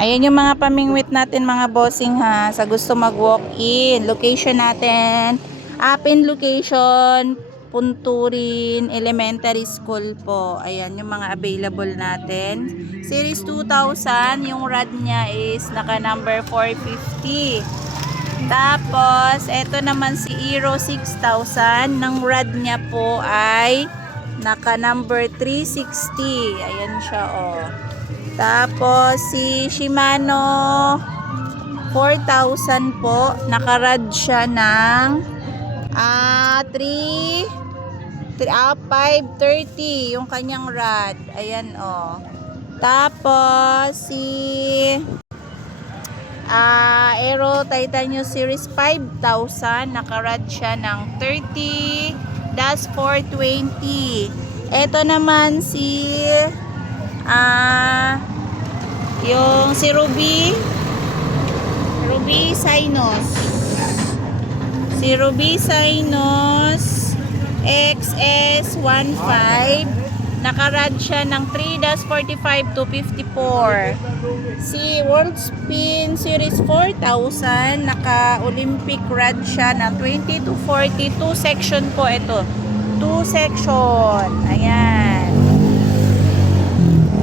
Ayan yung mga pamingwit natin mga bossing ha. Sa gusto mag-walk-in. Location natin. Apin location. Punturin Elementary School po. Ayan yung mga available natin. Series 2000. Yung rad niya is naka number 450. Tapos, eto naman si Eero 6000. Ng rad niya po ay naka number 360. Ayan siya oh. Tapos si Shimano 4000 po, nakarad siya ng 530 yung kanyang rad. Ayan oh. Tapos si Aero Titanium Series 5000, nakarad siya ng 30-420. Ito naman si yung si Ruby Synos, si Ruby Synos XS15, nakarad siya ng 3-45-54. Si World Spin Series 4000, naka Olympic rad siya ng 20-40. 2 section po ito, 2 section. Ayan.